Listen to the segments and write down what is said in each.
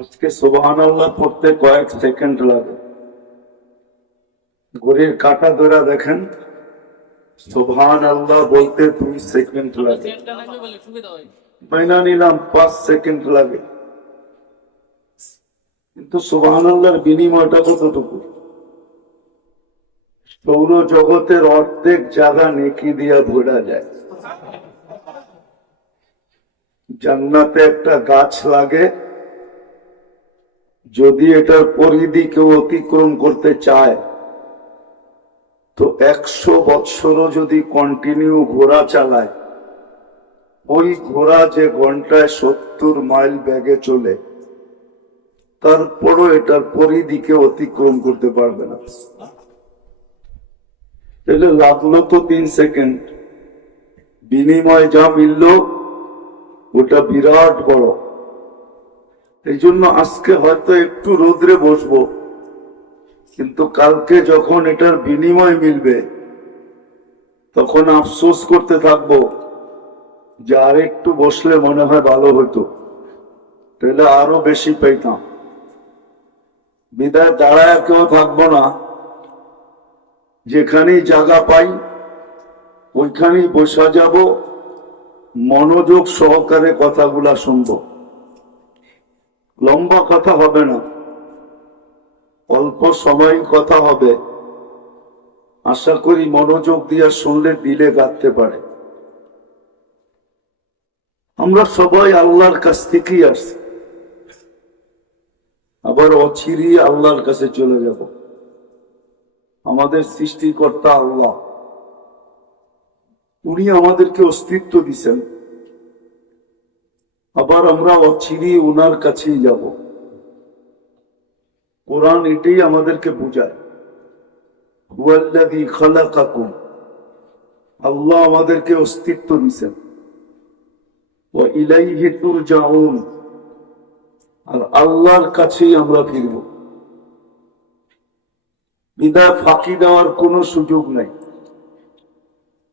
আজকে সুবহানাল্লাহ পড়তে কয়েক সেকেন্ড লাগে। ঘড়ির কাঁটা ধরে দেখেন, সুবহানাল্লাহ বলতে 2 সেকেন্ড লাগে। মাইনা নিলাম 5 সেকেন্ড লাগে, কিন্তু সুবহানাল্লাহর বিনিময়টা কতটুকু? সৌর জগতের অর্ধেক জায়গা নেকি দিয়া ভরা যায়। জান্নাতে একটা গাছ লাগে, যদি এটার পরিধি কেউ অতিক্রম করতে চায় তো 100 বৎসরও যদি কন্টিনিউ ঘোড়া চালায়, ওই ঘোড়া যে ঘন্টায় 70 মাইল বেগে চলে, তারপরও এটার পরিধিকে অতিক্রম করতে পারবে না। তাহলে লাগলো তো 3 সেকেন্ড, বিনিময় যা মিলল ওটা বিরাট বড়। এই জন্য আজকে হয়তো একটু রোদ্রে বসবো, কিন্তু কালকে যখন এটার বিনিময় মিলবে তখন আফসোস করতে থাকবো যে আর একটু বসলে মনে হয় ভালো হতো, তাহলে আরো বেশি পেতাম। বিদায় দাঁড়ায় কেউ থাকবো না, যেখানেই জায়গা পাই ওইখানেই বসা যাব, মনোযোগ সহকারে কথাগুলা শুনবো। লম্বা কথা হবে না, অল্প সময় কথা হবে। আশা করি মনোযোগ দিয়ে শুনলে দিলে গাঁথতে পারে। আমরা সবাই আল্লাহর কাছ থেকেই আসছি, আবার অচিরেই আল্লাহর কাছে চলে যাব। আমাদের সৃষ্টিকর্তা আল্লাহ, উনি আমাদেরকে অস্তিত্ব দিচ্ছেন, আবার আমরা অচিরেই উনার কাছেই যাব। কোরআন এটাই আমাদেরকে বুঝায়, হুয়াল্লাযী খালাকাকুম, আল্লাহ আমাদেরকে অস্তিত্ব দিচ্ছেন, ওয়া ইলাইহি তুরজাউন, আর আল্লাহর কাছেই আমরা ফিরব। বিদায় ফাঁকি দেওয়ার কোনো সুযোগ নাই।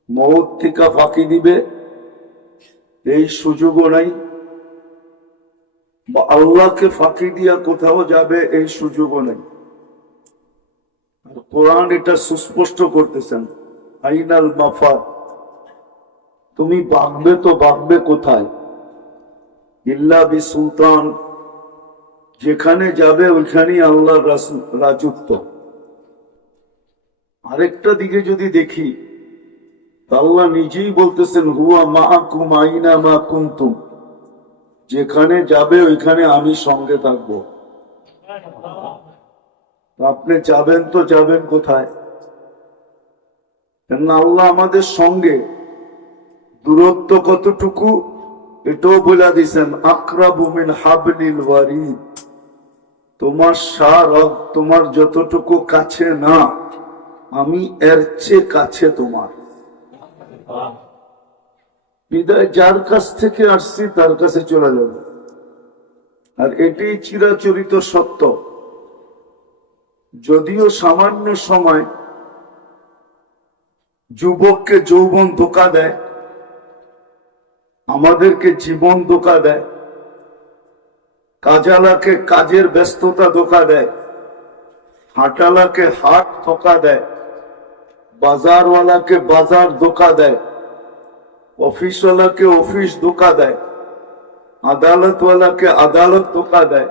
মওত থেকে ফাঁকি দিবে এই সুযোগও নাই, বা আল্লাহকে ফাঁকি দিয়া কোথাও যাবে এই সুযোগও নাই। কোরআন এটা সুস্পষ্ট করতেছেন, আইনাল মাফার, তুমি ভাগবে তো ভাগবে কোথায়? ইল্লা বি সুলতান, যেখানে যাবে ওইখানেই আল্লাহর রাজত্ব। আরেকটা দিকে যদি দেখি, আল্লাহ নিজেই বলতেছেন, হুয়া মাআকুম আইনা মা কুনতুম, যেখানে যাবে ওইখানে আমি সঙ্গে থাকবো। আপনি যাবেন তো যাবেন কোথায়? কেননা আল্লাহ আমাদের সঙ্গে, দূরত্ব কতটুকু এটাও বলে দিছেন, আকরাবু মিন হাবলিল ওয়ারিদ, তোমার শারগ তোমার যতটুকু কাছে না, আমি এর চেয়ে কাছে তোমার। বিদায় যার কাছ থেকে আসছি তার কাছে চলে যাব, আর এটাই চিরাচরিত সত্য। যদিও সামান্য সময় যুবককে যৌবন ধোঁকা দেয়, আমাদেরকে জীবন ধোঁকা দেয়, কাজালাকে কাজের ব্যস্ততা ধোঁকা দেয়, হাটালাকে হাট ধোঁকা দেয়, বাজারওয়ালাকে বাজার ধোঁকা দেয়, অফিসওয়ালাকে অফিস ধোঁকা দেয়, আদালতওয়ালাকে আদালত ধোঁকা দেয়।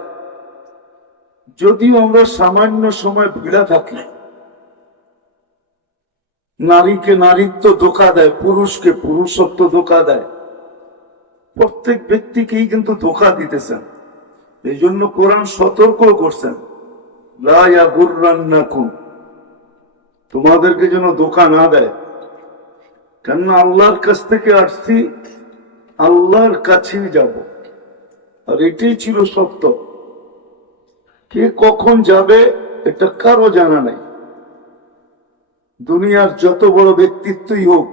যদিও আমরা সামান্য সময় ভিড়া থাকি, নারীকে নারীত্ব ধোঁকা দেয়, পুরুষকে পুরুষত্ব ধোঁকা দেয়, প্রত্যেক ব্যক্তিকেই কিন্তু ধোঁকা দিতেছেন। এই জন্য কোরআন সতর্ক করছেন, লা ইয়াগুররান্নাকুম, তোমাদেরকে যেন ধোঁকা না দেয়। কেননা আল্লাহর কাছ থেকে আসছি, আল্লাহর কাছেই যাব, আর এটাই ছিল সত্য। কে কখন যাবে এটা কারো জানা নাই। দুনিয়ার যত বড় ব্যক্তিত্বই হোক,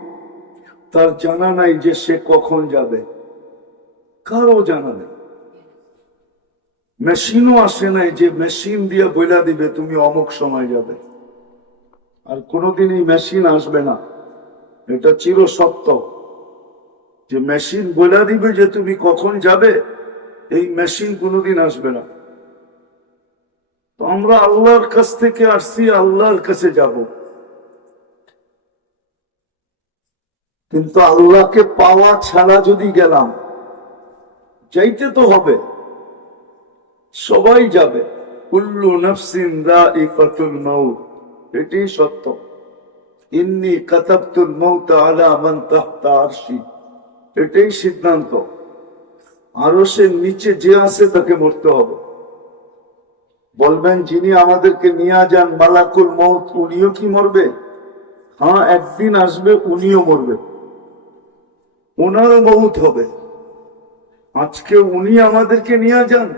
তার জানা নাই যে সে কখন যাবে, কারো জানা নেই। মেশিনও আসে নাই যে মেশিন দিয়ে বইলা দিবে তুমি অমুক সময় যাবে, আর কোনোদিন এই মেশিন আসবে না। এটা চির সত্য যে মেশিন বইলা দিবে যে তুমি কখন যাবে, এই মেশিন কোনোদিন আসবে না। আমরা আল্লাহর কাছ থেকে আসছি, আল্লাহর কাছে যাব, কিন্তু আল্লাহকে পাওয়া ছাড়া যদি গেলাম, যাইতে তো হবে, সবাই যাবে। কুল্লু নাফসিন যায়িকাতুল মাউত, এটাই সত্য। ইন্নী কাতাবতুল মাউত আলা মান তাহতা আরশি, এটাই সিদ্ধান্ত। আরশের নিচে যে আছে তাকে মরতে হবে। বলবেন যিনি আমাদেরকে নিয়ে যান মালাকুল মউত, উনিও কি মরবে? হ্যাঁ, একদিন আসবে, উনিও মরবে, ওনারও মউত হবে। আজকে উনি আমাদেরকে নিয়ে যান,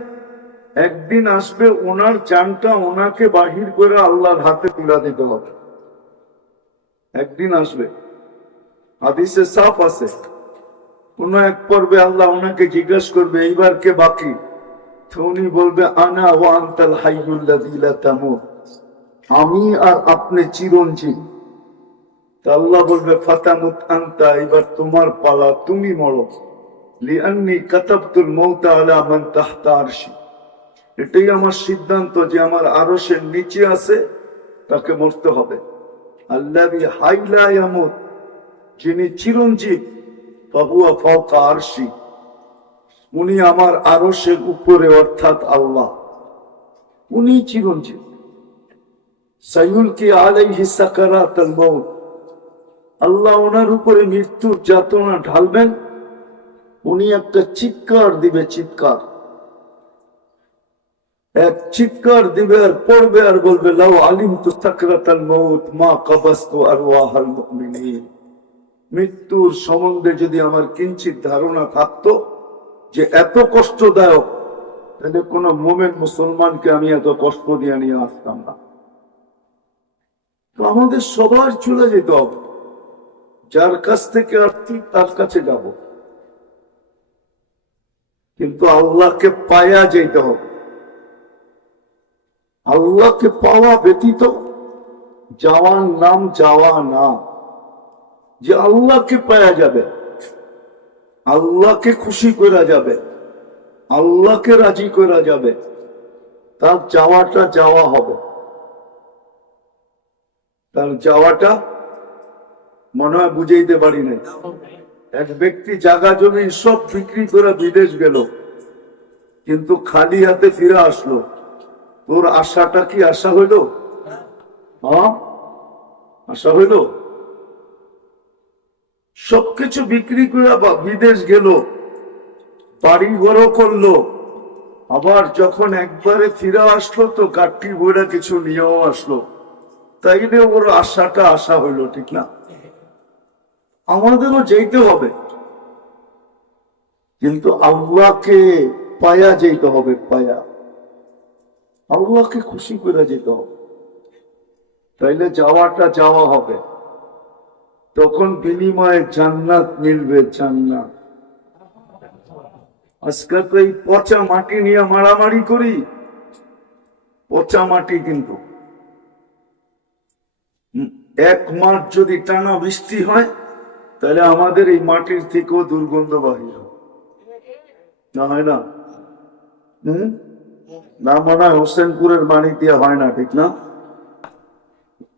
একদিন আসবে ওনার জানটা ওনাকে বাহির করে আল্লাহর হাতে তুলে দিতে হবে। একদিন আসবে, হাদিসে সাফ আছে। কোন এক পর্বে আল্লাহ ওনাকে জিজ্ঞাসা করবে, এইবার কে বাকি? তো উনি বলবে, আনা ওয়া আনতাল হাইয়ুল লাযী লা তামুত, আমি আর আপনি চিরঞ্জীব। তা আল্লাহ বলবে, ফাতামুত আনতা, এবার তোমার পালা, তুমি মরো। লিআন্নী কাতাবতুল মাউতা আলা মান তাহতা আরশি, এটাই আমার সিদ্ধান্ত যে আমার আরশের নিচে আছে তাকে মরতে হবে। আল্লাযী হাই লা ইয়ামুত, যিনি চিরঞ্জীব, ফাহুয়া ফাওকা আরশি, উনি আমার আরশের উপরে, অর্থাৎ আল্লাহ, উনি চিরঞ্জীব। সাইয়ুলকি আলাইহি সাকারাতুল মাউত, আল্লাহ ওনার উপরে মৃত্যুর যাতনা ঢালবেন। উনি একটা চিৎকার দিবে, চিৎকার, এক চিৎকার দিবে আর পড়বে আর বলবে, লাউ আলিমতু সাকরাতাল মাউত মা কাবাসতু আরওয়াহাল মুমিনিন, মৃত্যুর সম্বন্ধে যদি আমার কিঞ্চিত ধারণা থাকতো যে এত কষ্টদায়ক, তাহলে কোন মোমেন মুসলমানকে আমি এত কষ্ট দিয়ে নিয়ে আসতাম না। তো আমাদের সবার চলে যেতে হবে, যার কাছ থেকে আসছি তার কাছে যাব, কিন্তু আল্লাহকে পায়া যেতে হবে। আল্লাহকে পাওয়া ব্যতীত যাওয়ার নাম যাওয়া না। যে আল্লাহকে পাওয়া যাবে, আল্লাহকে খুশি করা যাবে, আল্লাহকে রাজি করা যাবে, তার যাওয়াটা যাওয়া হবে। তার যাওয়াটা মনে হয় বুঝাইতে পারি নাই। এক ব্যক্তি জায়গা জমি সব বিক্রি করে বিদেশ গেল, কিন্তু খালি হাতে ফিরে আসলো। তোর আশাটা কি আশা হইল? হ্যাঁ, আশা হইল? সবকিছু বিক্রি করে বিদেশ গেল, বাড়ি ঘরও করলো, আবার যখন একবারে ফিরে আসলো তো গাঠি বইরা কিছু নিয়েও আসলো, তাইলে ওর আশাটা আশা হইল, ঠিক না? আমাদেরও যেতে হবে, কিন্তু আল্লাহকে পায়া যেতে হবে, পায়া আল্লাহকে খুশি করে যেতে হবে, তাইলে যাওয়াটা যাওয়া হবে। তখন বিনিময়ে জান্নাত মিলবে, জান্নাত। আজকাল তো এই পচা মাটি নিয়ে মারামারি করি, পচা মাটি, কিন্তু 1 মাস যদি টানা বৃষ্টি হয় তাহলে আমাদের এই মাটির থেকেও দুর্গন্ধ বাহির হয়, না হয় না? না, মনে হয় হোসেনপুরের বাণী দিয়ে হয় না, ঠিক না?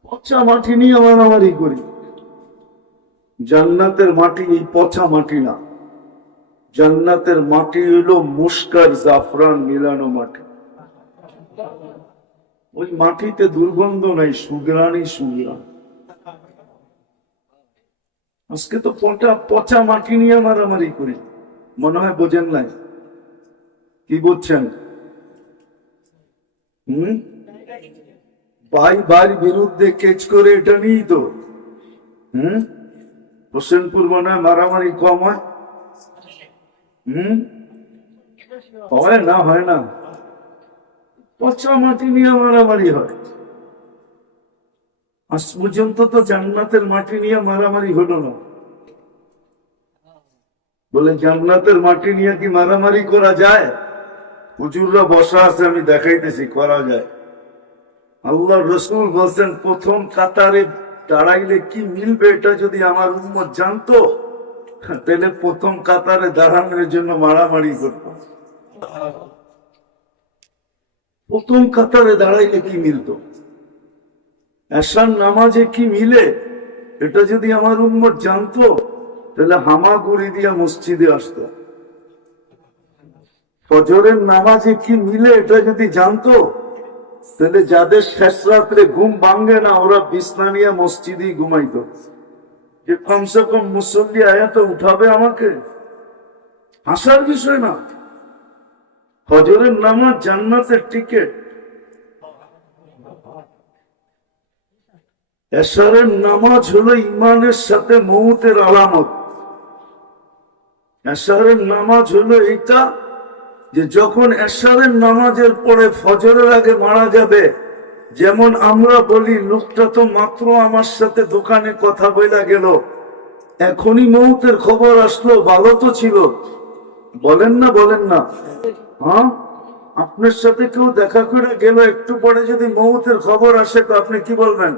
পচা মাটি নিয়ে মারামারি করি। জান্নাতের মাটি এই পচা মাটি না, জান্নাতের মাটি হইল মুস্কার জাফরান মিলানো মাটি। ওই মাটিতে দুর্গন্ধ নাই, সুগ্রাণই সুগ্রাণ। আজকে তো পচা মাটি নিয়ে মারামারি করি, মনে হয় বোঝেন নাই। কি বলছেন? ভাই ভাইয়ের বিরুদ্ধে কেচ করে, এটা নিয়েই তো হোসেনপুর মনে হয় মারামারি কম হয়। হয় না, হয় না, পচা মাটি নিয়ে মারামারি হয়। আজ পর্যন্ত তো জান্নাতের মাটি নিয়ে মারামারি হলো না। বলে জান্নাতের মাটি নিয়ে কি মারামারি করা যায়? হুজুররা বসা আছে, আমি দেখাইতেছি, করা যায়। আল্লাহ রসুল বলছেন, প্রথম কাতারে দাঁড়াইলে কি মিলবে এটা যদি আমার উম্মত জানতো, তাহলে প্রথম কাতারে দাঁড়ানোর জন্য মারামারি করত। প্রথম কাতারে দাঁড়াইলে কি মিলতো? এশার নামাজে কি মিলে এটা যদি আমার উম্মত জানতো তাহলে হামাগুড়ি দিয়া মসজিদে আসতো। ফজরের নামাজে কি মিলে এটা যদি জানতো তাহলে যাদের শেষ রাত্রে ঘুম ভাঙ্গে না ওরা বিছনা নিয়ে মসজিদেই ঘুমাইতো, যে কমসে কম মুসল্লি আয়া তো উঠাবে আমাকে। হাসার বিষয় না। ফজরের নামাজ জান্নাতের টিকিট। এশারের নামাজ হলো ইমানের সাথে মউতের আলামত। এশারের নামাজ হলো এটা যে যখন এশারের নামাজের পরে ফজরের আগে মারা যাবে, যেমন আমরা বলি লোকটা তো মাত্র আমার সাথে দোকানে কথা বইলা গেল, এখনই মউতের খবর আসলো, ভালো তো ছিল। বলেন না বলেন না? হ্যাঁ, আপনার সাথে কেউ দেখা করে গেল, একটু পরে যদি মউতের খবর আসে তো আপনি কি বলবেন?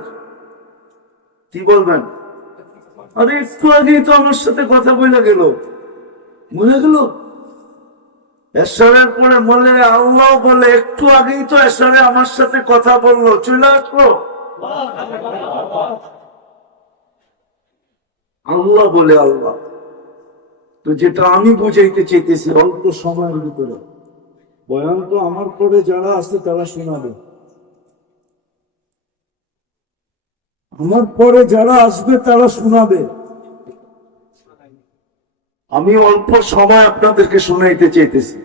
কি বলবেন? আরে একটু আগেই তো আমার সাথে কথা বইলা গেল, মরে গেল। এশারের পরে বলে আল্লাহ বলে একটু আগেই তো এশারে আমার সাথে কথা বললো, চলে আসলো। আল্লাহ বলে আল্লাহ। তো যেটা আমি বুঝাইতে চাইতেছি, অল্প সময়ের ভিতরে বয়ান তো আমার পরে যারা আছে তারা শোনাবে, আমার পরে যারা আসবে তারা শোনাবে। আমি অল্প সময় আপনাদেরকে শোনাইতে চাইতেছি।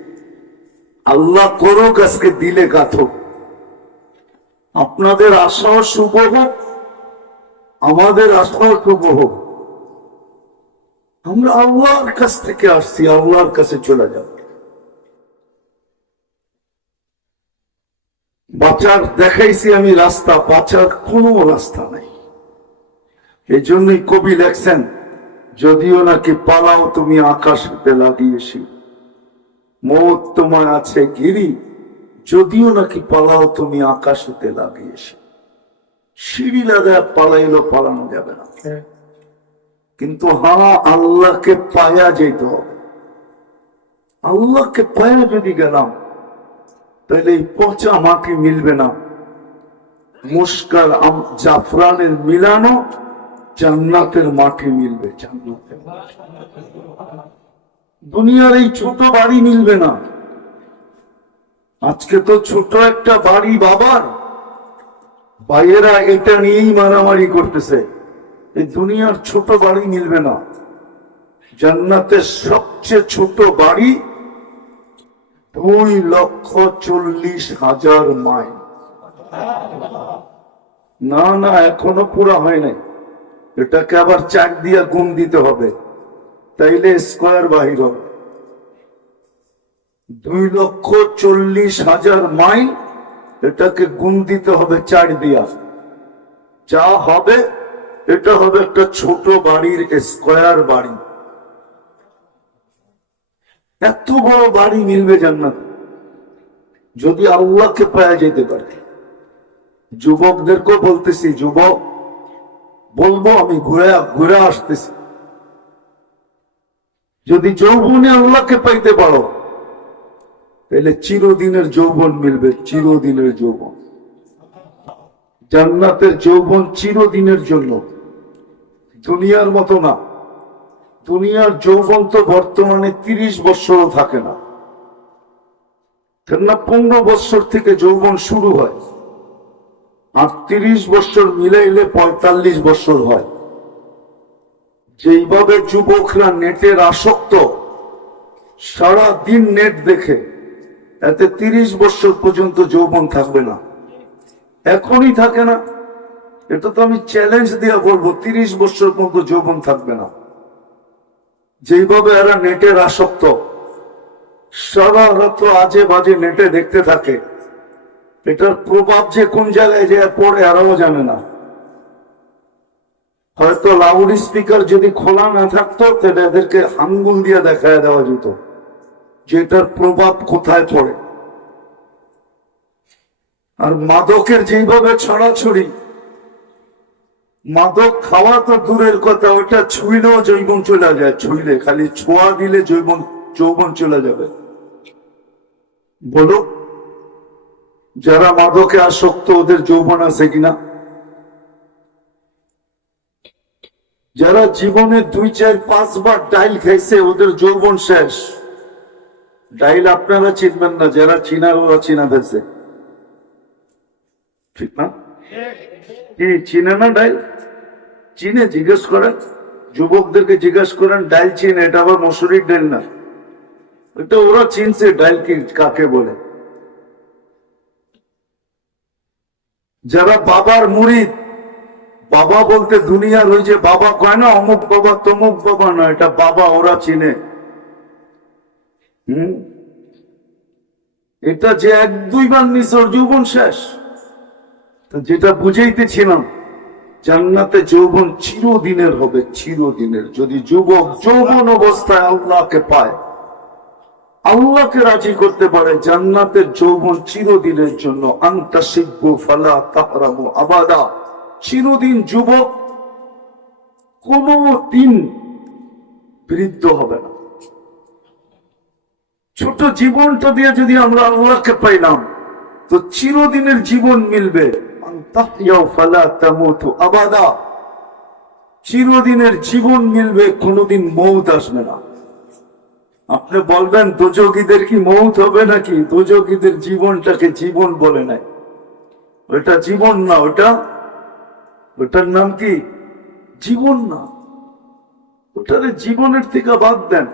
আল্লাহ করুক আজকে দিলে গাথক, আপনাদের আশাও শুভ হোক, আমাদের আশাও শুভ হোক। আমরা আল্লাহর কাছ থেকে আসছি, আল্লাহর কাছে চলে যাব। বাঁচার দেখাইছি আমি রাস্তা, বাঁচার কোনো রাস্তা নাই। এই জন্যই কবি লেখছেন, যদিও নাকি পালাও তুমি আকাশ হতে লাগিয়েছি, মৌত তোমায় আছে ঘিরি, যদিও নাকি পালাও তুমি আকাশ হতে লাগিয়েছি। সিঁড়ি লাগায় পালাইলো পালানো যাবে না, কিন্তু হ্যাঁ আল্লাহকে পায়া যেতে হবে। আল্লাহকে পায়া যদি গেলাম তাহলে এই পচা মাটি মিলবে না, মুস্কার জাফরানের মিলানো জান্নাতের মাটি মিলবে। জান্নাতের দুনিয়ার এই ছোট বাড়ি মিলবে না। আজকে তো ছোট একটা বাড়ি বাবার, ভাইয়েরা এটা নিয়েই মারামারি করতেছে। এই দুনিয়ার ছোট বাড়ি মিলবে না। জান্নাতের সবচেয়ে ছোট বাড়ি 2,40,000 মাইল। না না, এখনো পুরা হয় নাই, এটাকে আবার 4 দিয়া গুণ দিতে হবে, তাইলে স্কয়ার বাহির হবে। 2,40,000 মাইল, এটাকে গুণ দিতে হবে 4 দিয়া, যা হবে এটা হবে একটা ছোট বাড়ির স্কয়ার বাড়ি। এত বড় বাড়ি মিলবে জান্নাত যদি আল্লাহকে পাওয়া যেতে পারে। যুবকদেরকেও বলতেছি, যুবক বলবো আমি ঘুরে ঘুরে আসতেছি, যদি যৌবনে আল্লাহকে পাইতে পারো তাহলে চিরদিনের যৌবন মিলবে, চিরদিনের যৌবন। জান্নাতের যৌবন চিরদিনের জন্য, দুনিয়ার মতো না। দুনিয়ার যৌবন তো বর্তমানে 30 বছরও থাকে না, কেননা 15 বছর থেকে যৌবন শুরু হয়, আর 30 বছর মিলাইলে 45 বছর হয়। যেইভাবে যুবকরা নেটের আসক্ত, সারা দিন নেট দেখে, এতে 30 বছর পর্যন্ত যৌবন থাকবে না। এখনই থাকে না, এটা তো আমি চ্যালেঞ্জ দিয়ে বলবো 30 বছর পর্যন্ত যৌবন থাকবে না। যেইভাবে এরা নেটের আসক্ত, সারা রাত আজে বাজে নেটে দেখতে থাকে, এটার প্রভাব যে কোন জায়গায় যে পড়ে এরাও জানে না। হয়তো লাউড স্পিকার যদি খোলা না থাকতো তাহলে এদেরকে আঙ্গুল দিয়ে দেখায় দেওয়া যেত যে এটার প্রভাব কোথায় পড়ে। আর মাদকের যেইভাবে ছড়াছড়ি, মাদক খাওয়া তো দূরের কথা, ওইটা ছুঁইলেও যৌবন চলে যায়, ছুঁইলে খালি ছোঁয়া দিলে যৌবন চলে যাবে। বলো, যারা মাদকে আসক্ত ওদের যৌবন আছে কিনা? যারা জীবনে 2, 4, 5 বার ডাইল খাইছে ওদের যৌবন শেষ। ডাইল আপনারা চিনবেন না, যারা চিনার ওরা চিনা ফেলছে, ঠিক না? কি চিনে না ডাইল? চিনে? জিজ্ঞেস করেন যুবকদেরকে, জিজ্ঞেস করেন ডাইল চিনে? এটা আবার মসুরির ডাইল না, এটা ওরা চিনছে ডাইল কি কাকে বলে। যারা বাবার মুরিদ, বাবা বলতে দুনিয়ার ওই যে বাবা কয় না, অমুক বাবা তমুক বাবা না, এটা বাবা ওরা চিনে। এটা যে 1-2 বার নিচর যৌবন শেষ। যেটা বুঝাইতেছিলাম, জান্নাতে যৌবন চিরদিনের হবে, চিরদিনের। যদি যুবক যৌবন অবস্থায় আল্লাহকে পায়, আল্লাহকে রাজি করতে পারে, জান্নাতের যৌবন চিরদিনের জন্য। আনতা শিব্বু ফালা তাহরামু আবাদা, চিরদিন যুবক, কোন দিন বৃদ্ধ হবে না। ছোট জীবনটা দিয়ে যদি আমরা আল্লাহকে পাইলাম তো চিরদিনের জীবন মিলবে। আবাদা, চিরদিনের জীবন মিলবে, কোনদিন মৌত আসবে না। আপনি বলবেন দোজগীদের কি মৌত হবে নাকি? দোজগীদের জীবনটাকে জীবন বলে নাই, ওটা জীবন না, ওটার নাম কি? জীবন না। ওটারে জীবনের থেকে বাদ দেন।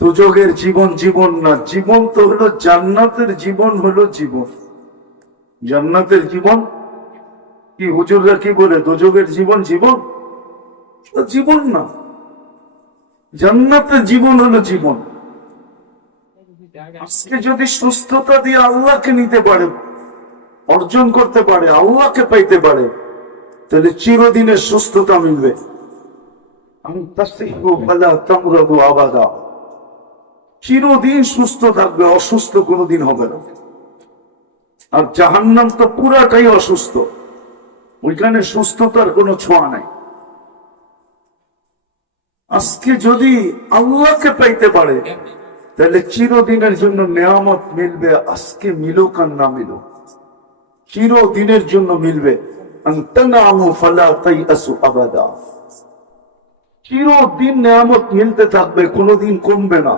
দোজগের জীবন জীবন না, জীবন তো হলো জান্নাতের জীবন, হলো জীবন। জান্নাতের জীবন কি হুজুররা কি বলে? দোজগের জীবন জীবন? জীবন না, জান্নাতের জীবন হলো জীবন। আজকে যদি সুস্থতা দিয়ে আল্লাহকে নিতে পারে, অর্জন করতে পারে, আল্লাহকে পাইতে পারে, তাহলে চিরদিনের সুস্থতা মিলবে। আবাদা, চিরদিন সুস্থ থাকবে, অসুস্থ কোনোদিন হবে না। আর জাহান্নাম তো পুরাটাই অসুস্থ, ওইখানে সুস্থতার কোনো ছোঁয়া নাই। আজকে যদি আল্লাহকে পাইতে পারে তাহলে চিরদিনের জন্য নেয়ামত মিলবে। আজকে মিলুক আর না মিলুক, চিরদিনের জন্য মিলবে। চিরদিন নেয়ামত মিলতে থাকবে, কোনোদিন কমবে না,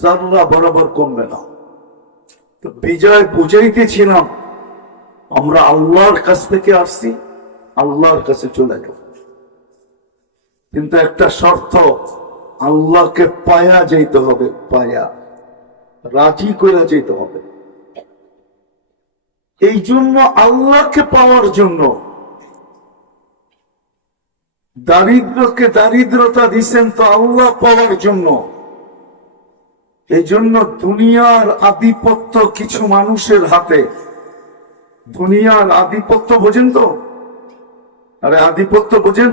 যারা বরাবর কমবে না। তো বিজয় বুঝাইতেছিলাম, আমরা আল্লাহর কাছ থেকে আসছি, আল্লাহর কাছে চলে যাব। কিন্তু একটা শর্ত, আল্লাহকে পায়া যেতে হবে, পায়া রাজি করে যেতে হবে। এই জন্য আল্লাহকে পাওয়ার জন্য দারিদ্রকে দারিদ্রতা দিচ্ছেন তো আল্লাহ পাওয়ার জন্য। এই জন্য দুনিয়ার আধিপত্য কিছু মানুষের হাতে। দুনিয়ার আধিপত্য বোঝেন তো? আরে আধিপত্য বোঝেন?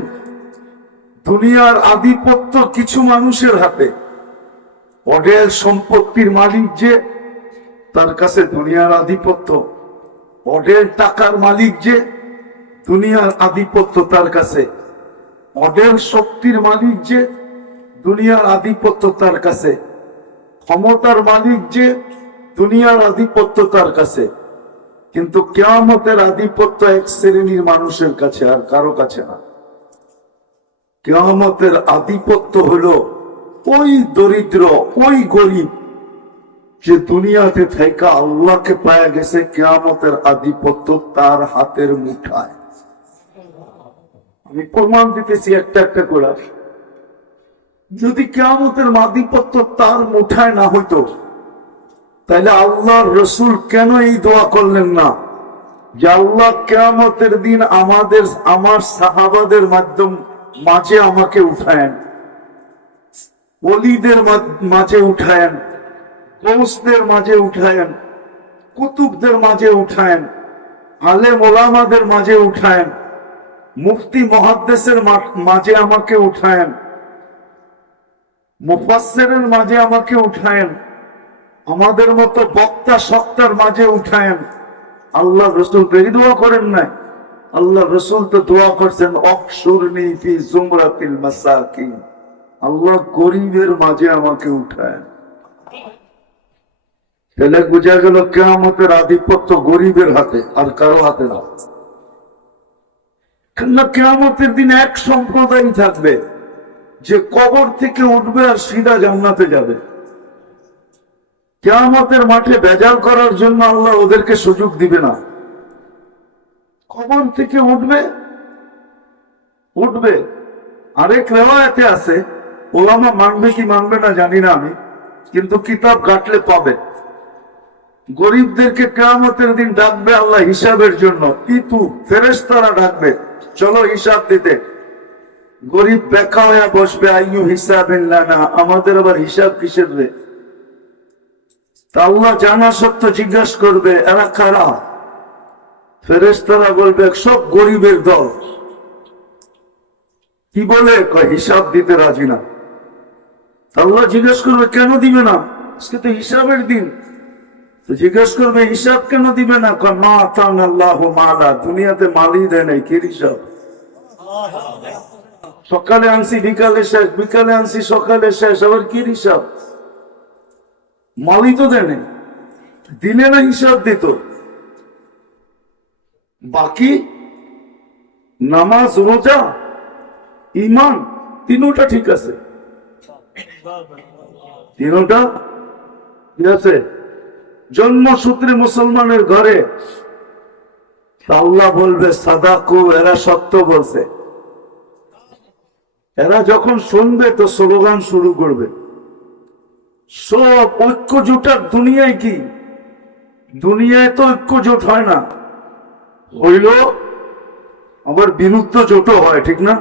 দুনিয়ার আধিপত্য কিছু মানুষের হাতে। অঢেল সম্পত্তির মালিক যে, তার কাছে দুনিয়ার আধিপত্য। অঢেল টাকার মালিক যে, দুনিয়ার আধিপত্য তার কাছে। অঢেল শক্তির মালিক যে, দুনিয়ার আধিপত্য তার কাছে। ক্ষমতার মালিক যে, দুনিয়ার আধিপত্য তার কাছে। কিন্তু কিয়ামতের আধিপত্য এক শ্রেণীর মানুষের কাছে, আর কারো কাছে না। কিয়ামতের আধিপত্য হলো ওই দরিদ্র, ওই গরিব যে দুনিয়াতে থেকে আল্লাহকে পায়া গেছে, কিয়ামতের আধিপত্য তার হাতের মুঠায়। আমি প্রমাণ দিতেছি একটা একটা করে। যদি কিয়ামতের আধিপত্য তার মুঠায় না হইতো, তাহলে আল্লাহর রসুল কেন এই দোয়া করলেন না যে আল্লাহ কিয়ামতের দিন আমার সাহাবাদের মাঝে আমাকে উঠায়েন, ওলিদের মাঝে উঠায়েন, গৌসদের মাঝে উঠায়েন, কুতুবদের মাঝে উঠায়েন, আলেম ওলামাদের মাঝে উঠায়েন, মুফতি মুহাদ্দিসের মাঝে আমাকে উঠায়েন, মুফাসসিরের মাঝে আমাকে উঠায়েন, আমাদের মতো বক্তা সত্তার মাঝে উঠায়েন। আল্লাহ রসুল তো এই দোয়া করেন নাই। আল্লাহ রসুল তো দোয়া করছেন, অকসুরনি ফি জুমরাতিল মাসাকিন, আল্লাহ গরিবের মাঝে আমাকে উঠায়েন। তাহলে বোঝা গেল কিয়ামতের আধিপত্য গরিবের হাতে, আর কারো হাতে না। কেননা কিয়ামতের দিন এক সম্প্রদায় থাকবে যে কবর থেকে উঠবে আর সিধা জান্নাতে যাবে। কিয়ামতের মাঠে ভেজাল করার জন্য আল্লাহ ওদেরকে সুযোগ দিবে না। কবর থেকে উঠবে। আরেক রেওয়ায়েতে আছে, ওলামা মানবে কি মানবে না জানি না আমি, কিন্তু কিতাব ঘাটলে পাবে, গরিবদেরকে কিয়ামতের দিন ডাকবে আল্লাহ হিসাবের জন্য। ইতু ফেরেশতারা ডাকবে, চলো হিসাব দিতে। গরিব বেকা হয়ে বসবে, আইয়ু হিসাবিন লানা, আমাদের আবার হিসাব কিসের রে? তা আল্লাহ জানা সত্য জিজ্ঞাসা করবে, এরা কারা? ফেরেশতারা বলবে সব গরিবের দল। কি বলে? হিসাব দিতে রাজি না। আল্লাহ জিজ্ঞেস করবে কেন দিবে না? আজকে তো হিসাবের দিন। তো জিজ্ঞেস করবে হিসাব কেন দিবে না? মা আতান আল্লাহ মালা, দুনিয়াতে মালই দেয় নাই, কি হিসাব? সকালে আনছি বিকালে শেষ, বিকালে আনছি সকালে শেষ, আবার কি হিসাব? মালই তো দেয় নাই, দিলে না হিসাব দিত। বাকি নামাজ, রোজা, ইমান, তিনোটা ঠিক আছে, তিনোটা ঠিক আছে। জন্মসূত্রে মুসলমানের ঘরে, আল্লাহ বলবে সাদাকু, এরা সত্য বলছে। এরা যখন শুনবে তো স্লোগান শুরু করবে। সব ঐক্য জোটার দুনিয়ায় কি? দুনিয়ায় তো ঐক্য জোট হয় না, হইল আবার বিরুদ্ধ জোটও হয়, ঠিক না?